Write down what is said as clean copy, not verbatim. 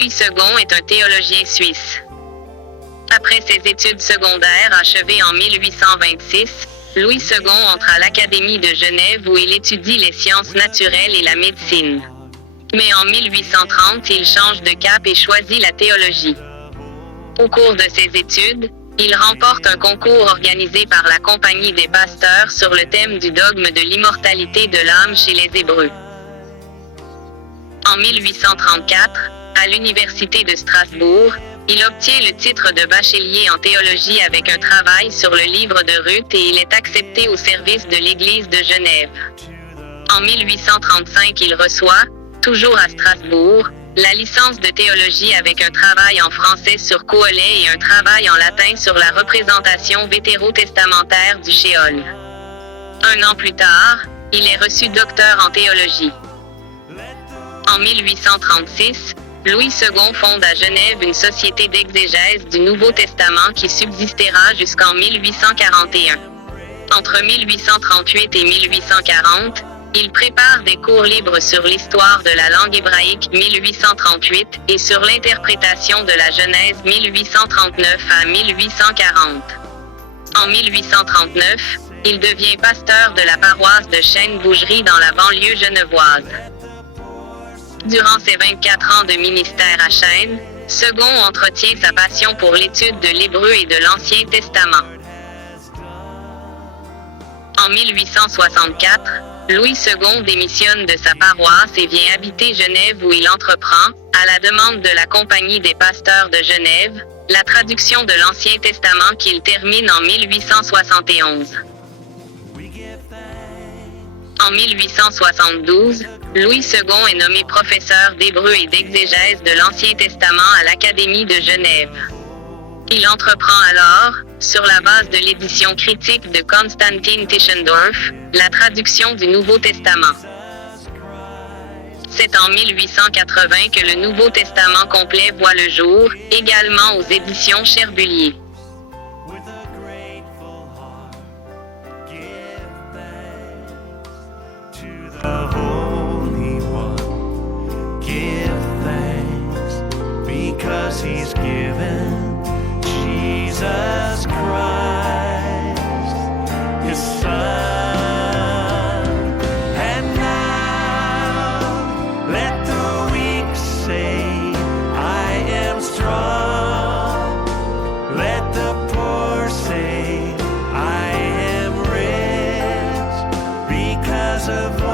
Louis II est un théologien suisse. Après ses études secondaires achevées en 1826, Louis II entre à l'Académie de Genève où il étudie les sciences naturelles et la médecine. Mais en 1830, il change de cap et choisit la théologie. Au cours de ses études, il remporte un concours organisé par la Compagnie des pasteurs sur le thème du dogme de l'immortalité de l'âme chez les Hébreux. En 1834, à l'Université de Strasbourg, il obtient le titre de bachelier en théologie avec un travail sur le livre de Ruth et il est accepté au service de l'Église de Genève. En 1835, il reçoit, toujours à Strasbourg, la licence de théologie avec un travail en français sur Coelet et un travail en latin sur la représentation vétérotestamentaire du Shéol. Un an plus tard, il est reçu docteur en théologie. En 1836, Louis II fonde à Genève une société d'exégèse du Nouveau Testament qui subsistera jusqu'en 1841. Entre 1838 et 1840, il prépare des cours libres sur l'histoire de la langue hébraïque 1838 et sur l'interprétation de la Genèse 1839 à 1840. En 1839, il devient pasteur de la paroisse de Chêne-Bougerie dans la banlieue genevoise. Durant ses 24 ans de ministère à Chêne, Second entretient sa passion pour l'étude de l'hébreu et de l'Ancien Testament. En 1864, Louis II démissionne de sa paroisse et vient habiter Genève où il entreprend, à la demande de la Compagnie des pasteurs de Genève, la traduction de l'Ancien Testament qu'il termine en 1871. En 1872, Louis II est nommé professeur d'hébreu et d'exégèse de l'Ancien Testament à l'Académie de Genève. Il entreprend alors, sur la base de l'édition critique de Konstantin Tischendorf, la traduction du Nouveau Testament. C'est en 1880 que le Nouveau Testament complet voit le jour, également aux éditions Cherbulier. Because he's given Jesus Christ, his son. And now let the weak say, I am strong. Let the poor say, I am rich because of